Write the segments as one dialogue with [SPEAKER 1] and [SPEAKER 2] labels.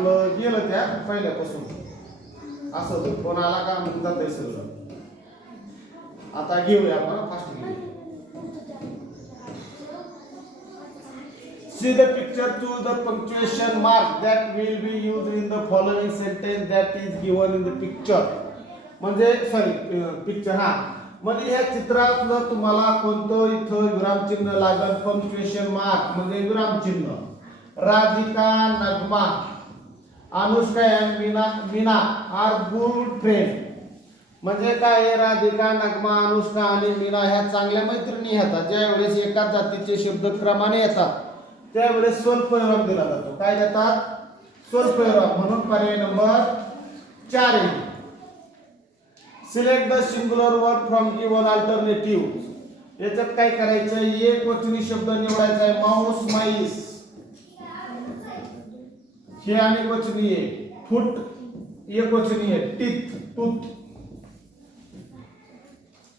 [SPEAKER 1] आपलं गेलं त्या पहिल्यापासून. असं होतं. फोन आला का मग जात सगळं. आता घेऊया आपण फास्ट घेऊया See the picture to the punctuation mark that will be used in the following sentence that is given in the picture. म्हणजे सॉरी पिक्चर हा. म्हणजे ह्या चित्रातलं तुम्हाला कोणतं इथं विरामचिन्ह लागल? पंक्च्युएशन मार्क म्हणजे विरामचिन्ह Radhika Nagma. Anushka and Meena Meena are good friend म्हणजे काय राधिका नगमा अनुष्का आणि मीना ह्या चांगल्या मैत्रिणी येतात. ज्यावेळेस एका एकाच जातीचे शब्द क्रमाने येतात त्यावेळेस स्वल्पविराम दिला जातो. काय देतात? स्वल्पविराम म्हणून पर्याय नंबर चार आहे. Select the singular word from given alternative याच्यात काय करायचं? एक वचनी शब्द निवडायचा आहे माऊस माईस. हे अनेक वचनी आहे फुट एक वचनी आहे टीथ टूथ.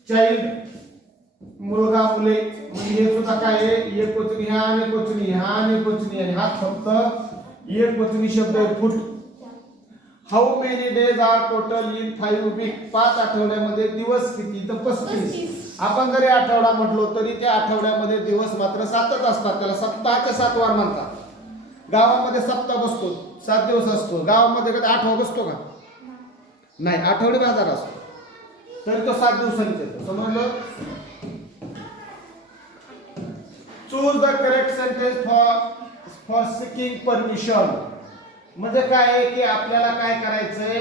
[SPEAKER 1] चाइल्ड मुलगा मुले म्हणजे हे सुद्धा काय आहे? एक वचनी ह्या अनेक वचनी हा अनेक वचनी आणि हा फक्त एक वचनी शब्द आहे foot. How many days are total in five week पाच आठवड्यामध्ये दिवस किती? तर पस्तीस. आपण जरी आठवडा म्हटलो तरी त्या आठवड्यामध्ये दिवस मात्र सातच असतात. त्याला सप्ताहाचे सात वार म्हणतात. गावामध्ये सप्ताह बसतो सात दिवस असतो. गावामध्ये कधी आठवा बसतो का? नाही आठवडी बाजार असतो. तरी तो सात दिवसांनी येतो. समजलं choose the correct sentence for for seeking permission म्हणजे काय आहे की आपल्याला काय करायचंय?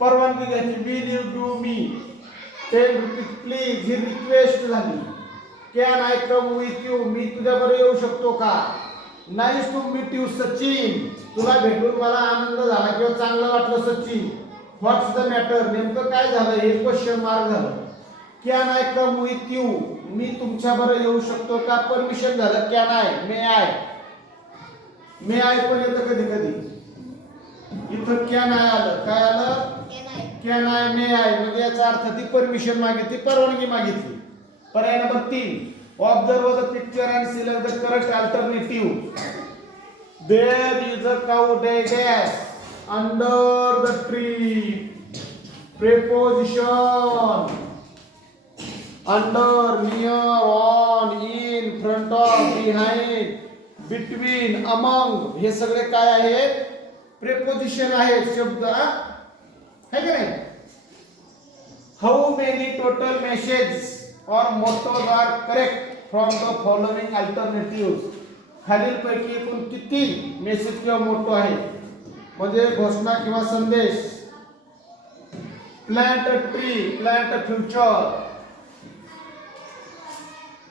[SPEAKER 1] परवानगी घ्यायची. Will you do me ten rupees please he request झाली. Can I come with you मी तुझ्याबरोबर येऊ शकतो का? Nice to meet you Sachin. तुला भेटून मला आनंद झाला किंवा चांगलं वाटलं सचिन. व्हॉट्स द मॅटर नेमकं काय झालं? हे क्वेश्चन मार्क झालं. Can I come with you मी तुमच्या बरोबर येऊ शकतो का? परमिशन झालं. Can I may I may I पण येतं कधी कधी. इथं कॅन आय आलं. काय आलं? कॅन आय मे आय म्हणजे याचा अर्थ ती परमिशन मागितली परवानगी मागितली. पर्याय नंबर तीन. Observe the picture and select the correct alternative there is a cow day dash under the tree preposition. Under near on in front of behind between among. हे सगळे काय आहे? प्रेपोजिशन आहे शब्द हा? है का नाही? How many total message or mottos are correct from the following alternative खालीलपैकी एकूण किती मेसेज किंवा मोटो आहे म्हणजे घोषणा किंवा संदेश. Plant tree plant future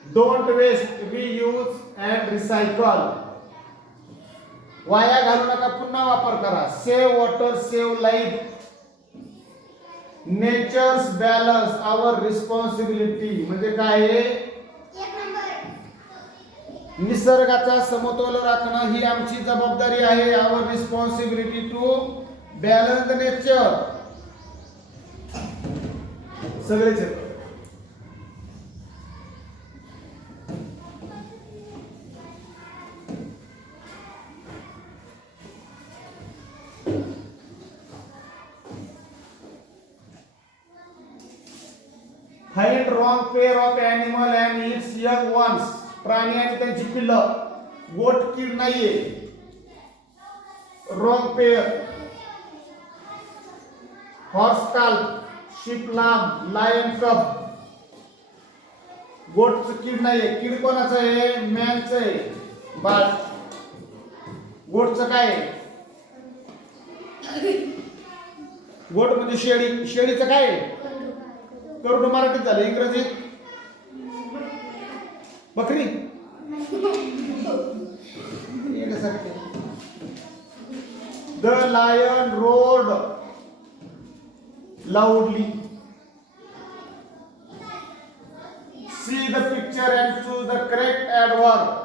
[SPEAKER 1] don't waste don't use and recycle वाया घालू नका पुन्हा वापर करा. Save water save life nature's balance our responsibility म्हणजे काय आहे? निसर्गाचा समतोल राखणं ही आमची जबाबदारी आहे. Our responsibility to balance the nature सगळेच आहेत find wrong pair of animal and its young ones प्राणी आणि त्यांची पिल्लं गोट कीड नाहीये. Wrong pair horse calf sheep lamb lion cub गोटचं kid नाहीये. कीड कोणाचं आहे? मॅनचं आहे. बाळ. गोटचं काय आहे? गोट म्हणजे शेळी. शेळीचं काय? करोड मराठीत झालं. इंग्रजीत? बकरी? The lion roared loudly see the picture and choose the correct adverb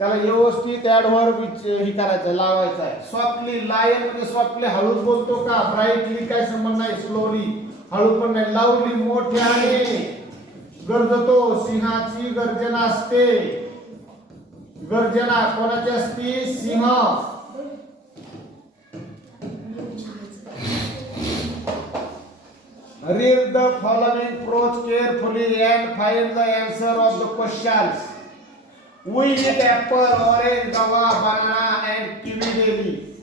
[SPEAKER 1] त्याला व्यवस्थित ऍडवर्ब हे करायचं लावायचं आहे. सॉफ्टली लायन म्हणजे सॉफ्टली हळूच बोलतो का? ब्राईटली काय संबंध नाही स्लोली हळू पण नाही लावली मोठ्याने गर्जतो सिंहाची गर्जना असते. गर्जना कोणाची असते? सिंह. Read the following prose carefully and find the answer of the question we eat apple orange guava banana and kiwi daily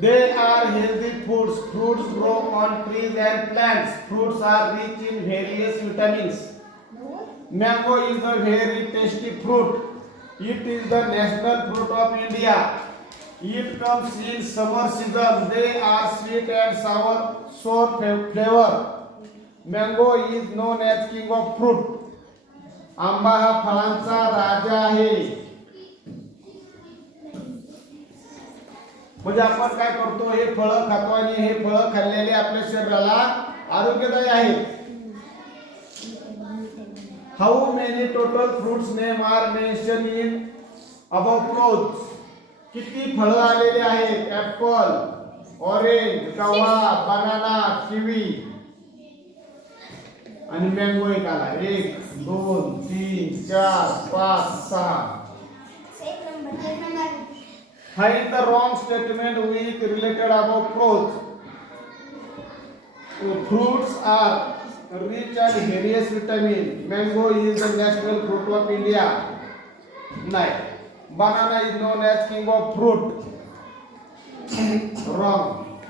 [SPEAKER 1] They are healthy foods. Fruits grow on trees and plants. Fruits are rich in various vitamins. Mango is a very tasty fruit. It is the national fruit of India. It comes in summer season. They are sweet and sour, sour flavor. Mango is known as king of fruit. आंबा हा फळांचा राजा आहे म्हणजे आपण काय करतो हे फळं खातो आणि हे फळं खाल्लेले आपल्या शरीराला आरोग्यदायी आहेत how many total fruits name are mention in above clause किती फळं आलेले आहेत? Apple orange guava banana kiwi आणि मँगो एक आला. एक दोन तीन चार पाच सहा. Find the wrong statement with related above pros. Fruits are rich and various vitamin. Mango is the national fruit of India. Nine. Banana is known as king of fruit. Wrong.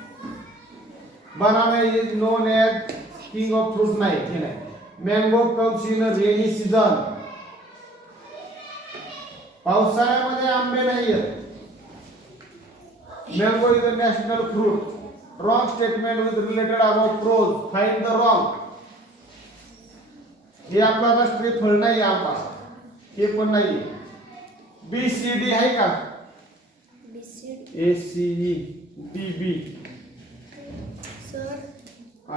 [SPEAKER 1] Banana is known as king of fruit. Nine. हे नाही. Mango comes in a rainy season. पावसाळ्यामध्ये आंबे नाही आहेत Mango is a national fruit. Wrong statement with related above pros. Find the wrong. हे आपला राष्ट्रीय फळ नाही आंबा हे पण नाही बी सी डी आहे का A C E D B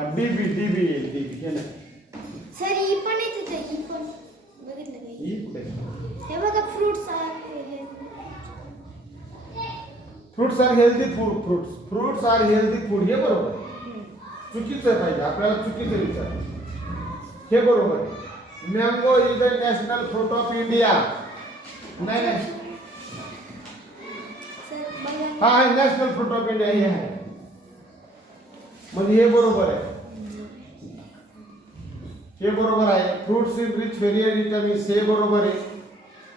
[SPEAKER 1] D B D B D B हे नाही
[SPEAKER 2] सर ही पण येत होते ही पण बघितलं का
[SPEAKER 1] ही कुठे
[SPEAKER 2] हे बघा fruits
[SPEAKER 1] fruits are healthy food fruits fruits are healthy food हे बरोबर आहे. चुकीचं आहे पाहिजे. आपल्याला चुकीचं विचार हे बरोबर आहे. Mango is the national fruit of India नाही नाही. हा आहे नॅशनल फ्रूट ऑफ इंडिया हे आहे. म्हणजे हे बरोबर आहे. हे बरोबर आहे. Fruits in rich various vitamins हे बरोबर आहे.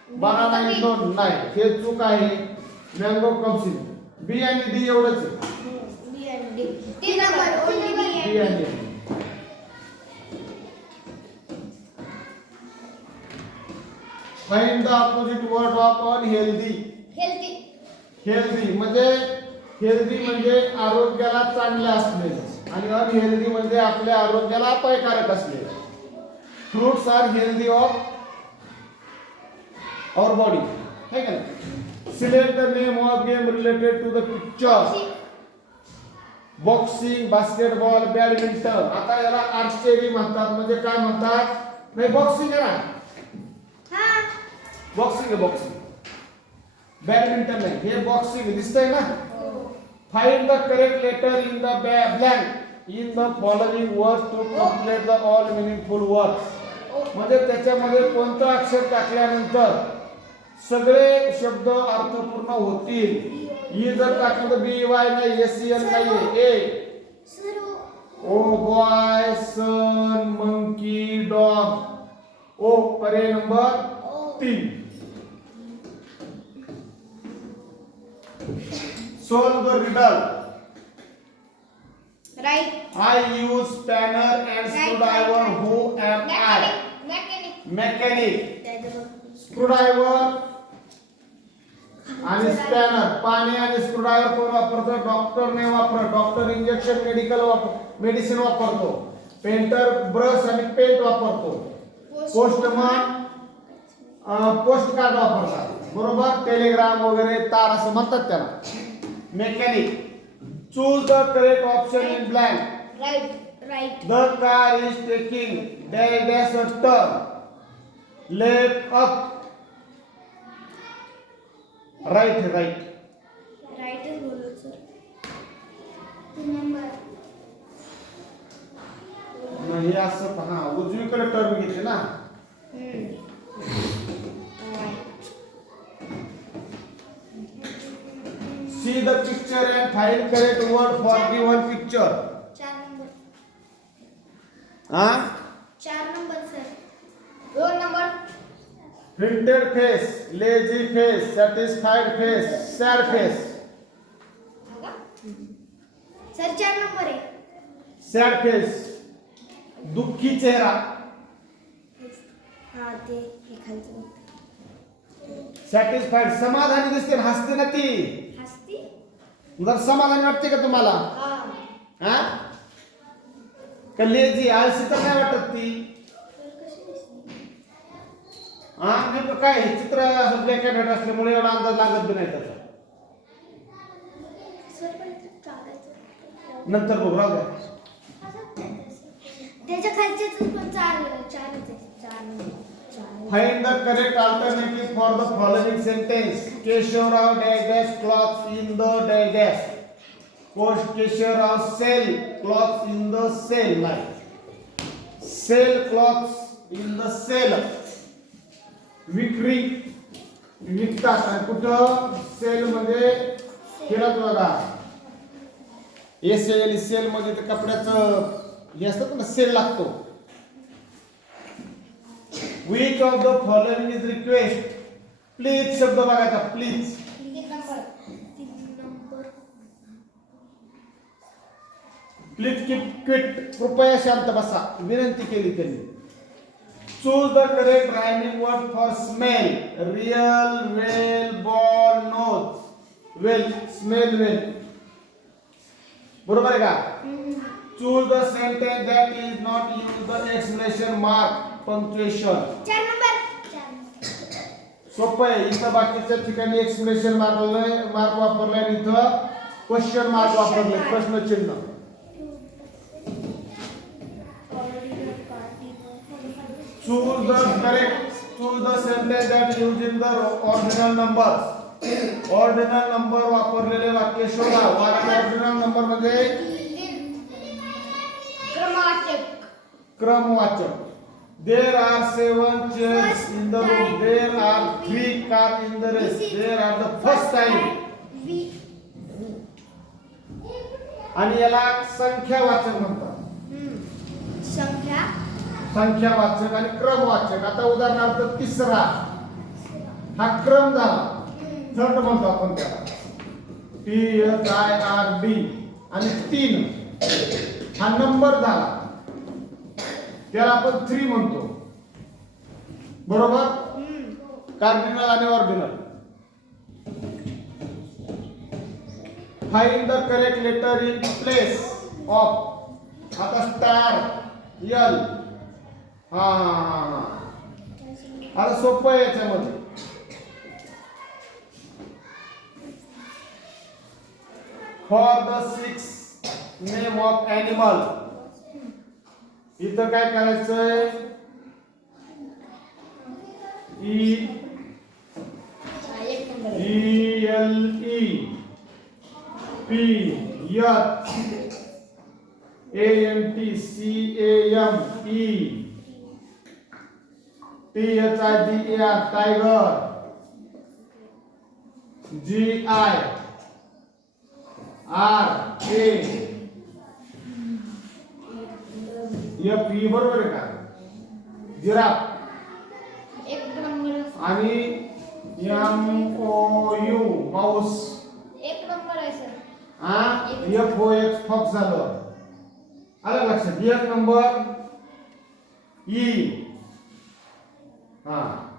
[SPEAKER 1] बनाना इज नॉट नाही. हे चूक आहे. मँगो कम्स इन बी आणि डी एवढंच आहे.
[SPEAKER 2] B and D. तीन number only B
[SPEAKER 1] B
[SPEAKER 2] and
[SPEAKER 1] आणि
[SPEAKER 2] D.
[SPEAKER 1] D. Find the opposite word of unhealthy.
[SPEAKER 2] Healthy
[SPEAKER 1] healthy म्हणजे हेल्दी म्हणजे आरोग्याला चांगले असलेले आणि अनहेल्दी म्हणजे आपल्या आरोग्याला अपायकारक असलेले. Fruits are healthy of our body है का select the name of game related to the picture boxing basketball badminton आता याला आर्चरी म्हणतात. म्हणजे काय म्हणतात? नाही बॉक्सिंग आहे ना?
[SPEAKER 2] हा.
[SPEAKER 1] बॉक्सिंग आहे बॉक्सिंग बॅडमिंटन नाही. हे बॉक्सिंग दिसतंय ना? Find the correct letter in the blank in the following word to complete the all meaningful word म्हणजे त्याच्यामध्ये कोणतं अक्षर टाकल्यानंतर? सगळे शब्द अर्थपूर्ण होतील. ही जर टाकलं तर बी वाय नाही एस सी एन नाही A O boy son monkey dog O पर्याय नंबर तीन. Solve the riddle.
[SPEAKER 2] Right
[SPEAKER 1] I use spanner and screwdriver. Who am I?
[SPEAKER 2] Mechanic
[SPEAKER 1] Mechanic. Screwdriver आणि स्पॅनर पाणी आणि स्क्रूड्रायव्हर कोण वापरतो? डॉक्टरने वापर डॉक्टर इंजेक्शन मेडिकल वापर मेडिसिन वापरतो. पेंटर ब्रश आणि पेंट वापरतो. पोस्टमन पोस्ट कार्ड वापरतात. बरोबर? टेलिग्राम वगैरे तार असं म्हणतात त्याला. Mechanic choose the correct option in blank
[SPEAKER 2] right right
[SPEAKER 1] The car is taking. Dash dash a turn. Left right right.
[SPEAKER 2] राईटच बोललो
[SPEAKER 1] नाही असं हा उजवीकडे टर्न घेते ना? See the picture and fine correct word for given picture हा
[SPEAKER 2] चार number sir. दोन number.
[SPEAKER 1] Printed face lazy face satisfied face sad face
[SPEAKER 2] sir चार नंबर आहे.
[SPEAKER 1] सॅड फेस दुःखी चेहरा.
[SPEAKER 2] हा ते हे खालचं
[SPEAKER 1] सॅटिस्फाईड समाधानी दिसते ना, हसते ना ती
[SPEAKER 2] हसती?
[SPEAKER 1] जर समाधानी वाटते का तुम्हाला?
[SPEAKER 2] हा.
[SPEAKER 1] हा? का लेझी आळशी तर नाही वाटत ती? हा नेमकं काय आहे? चित्र असं ब्लॅक अँड व्हाईट असल्यामुळे एवढा अंदाज लागत बी नाही त्याचा. नंतर बघू राहू द्या.
[SPEAKER 2] त्याच्या खालचेच पण चार चारच आहे चार नंबर चार.
[SPEAKER 1] Find the correct alternative for the following sentence Keshavrao dash dash cloth in the dash dash post Keshavrao sell cloth in the sale नाही sale cloth in the sale विक्री विकतात आणि कुठं? सेल मध्ये केलं बघा. एस एल सेल मध्ये ते कपड्याचं हे असतं ना सेल लागतो. Which of the following is request please शब्द बघायचा प्लीज प्लीज कीप क्विट कृपया शांत बसा. विनंती केली त्यांनी. Choose the correct rhyming word for smell real well ball nose well smell well बरोबर आहे का? Choose the sentence that is not use the explanation mark punctuation
[SPEAKER 2] चार नंबर
[SPEAKER 1] सोपं आहे. इथं बाकीच्या ठिकाणी एक्सप्लेनेशन मारलंय मार्क वापरलाय आणि इथं क्वेश्चन मार्क वापरलंय. प्रश्नचिन्ह. Choose the correct choose the sentence that using the ordinal numbers ordinal number वापरलेले वाक्य शोधा ordinal number मध्ये
[SPEAKER 2] क्रमवाचक
[SPEAKER 1] क्रमवाचक there are seven chairs in the room there are three cars in the race there are the first time आणि याला संख्यावाचक म्हणतात
[SPEAKER 2] संख्या
[SPEAKER 1] संख्यावाचक आणि क्रमवाचक आता उदाहरणार्थ तिसरा. हा क्रम झाला. थर्ड म्हणतो आपण त्याला. T S I R D आणि तीन. हा नंबर झाला. त्याला आपण थ्री म्हणतो. बरोबर? कार्डिनल आणि ordinal find the correct letter in place of आता स्टार यल हा हा हा हा. सोपं आहे याच्यामध्ये. For the six name of animal इथं काय करायचंय? E E L E P H A N T C A M E T H I D A R tiger G I R A F E बरोबर आहे का? Giraffe. आणि M O U mouse.
[SPEAKER 2] एक number आहे sir.
[SPEAKER 1] हा F O X fox झालं. आलं लक्षात? एक नंबर. ई हा.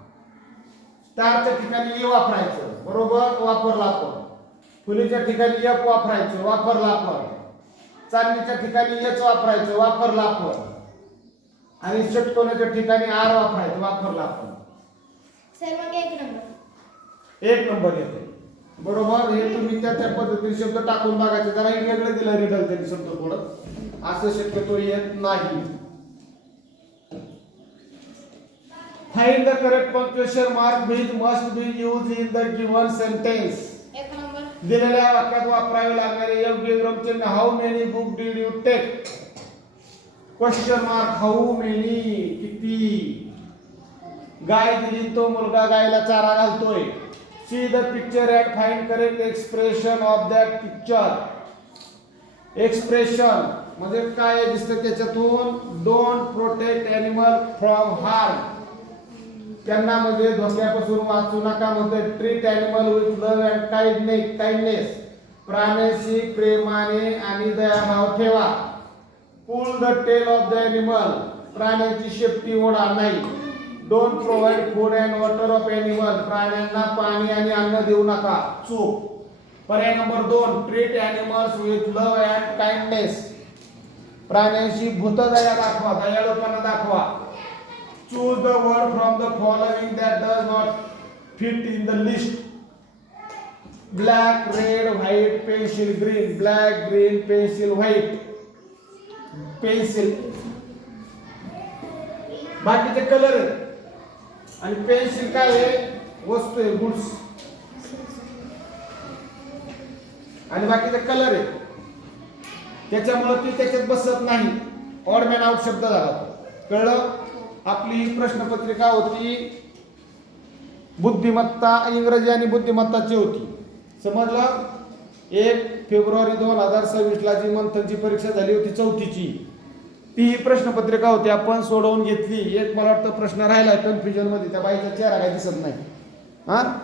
[SPEAKER 1] स्टारच्या ठिकाणी ए वापरायचं. बरोबर? वापरला आपण. फुलीच्या ठिकाणी एफ वापरायचं. वापरला आपण. चांदणीच्या ठिकाणी एच वापरायचं. वापरला आपण. आणि षटकोनाच्या ठिकाणी आर वापरायचं. वापरला आपण.
[SPEAKER 2] एक नंबर.
[SPEAKER 1] येते. बरोबर? हे तुम्ही त्या त्या पद्धतीने शब्द टाकून बघायचे. जरा वेगळं दिलं रिडल त्यांनी शब्द थोडं. असं शक्यतो येत नाही. Find the correct punctuation mark बीज must be use in the given sentence
[SPEAKER 2] एक नंबर.
[SPEAKER 1] दिलेल्या वाक्यात वापरावे लागणारे योग्य विरामचिन्ह how many book did you take question mark how many किती? गाय दिली तो मुलगा गायला चारा घालतोय. See the picture and find correct expression of that picture expression म्हणजे काय दिसतं त्याच्यातून? Don't protect animal from harm त्यांना म्हणजे धोक्यापासून वाचू नका म्हणजे treat animal with love and kindness kindness प्राण्याशी प्रेमाने आणि दयाभाव ठेवा. Pull the tail of the animal प्राण्याची शेपटी ओढा नाही. Don't provide food and water of animal प्राण्यांना पाणी आणि अन्न देऊ नका. चूक. पर्याय नंबर दोन. Treat animals with love and kindness प्राण्यांशी भूतदया दाखवा. दयाळूपणा दाखवा. Choose the word from the following that does not fit in the list black red white pencil green black green pencil white pencil बाकीचे कलर आहेत. आणि pencil काय आहे? वस्तू आहे गुड्स आणि बाकीचे कलर आहे त्याच्यामुळं ती त्याच्यात बसत नाही. ऑडमॅन आउट शब्द झाला कळलं? आपली ही प्रश्नपत्रिका होती बुद्धिमत्ता इंग्रजी आणि बुद्धिमत्ताची होती. समजलं? एक फेब्रुवारी दोन हजार सव्वीसला जी मंथनची परीक्षा झाली होती चौथीची ती ही प्रश्नपत्रिका होती. आपण सोडवून घेतली. एक मला वाटतं प्रश्न राहिला कन्फ्युजनमध्ये त्या बाईचा चेहरा काही दिसत नाही. हा?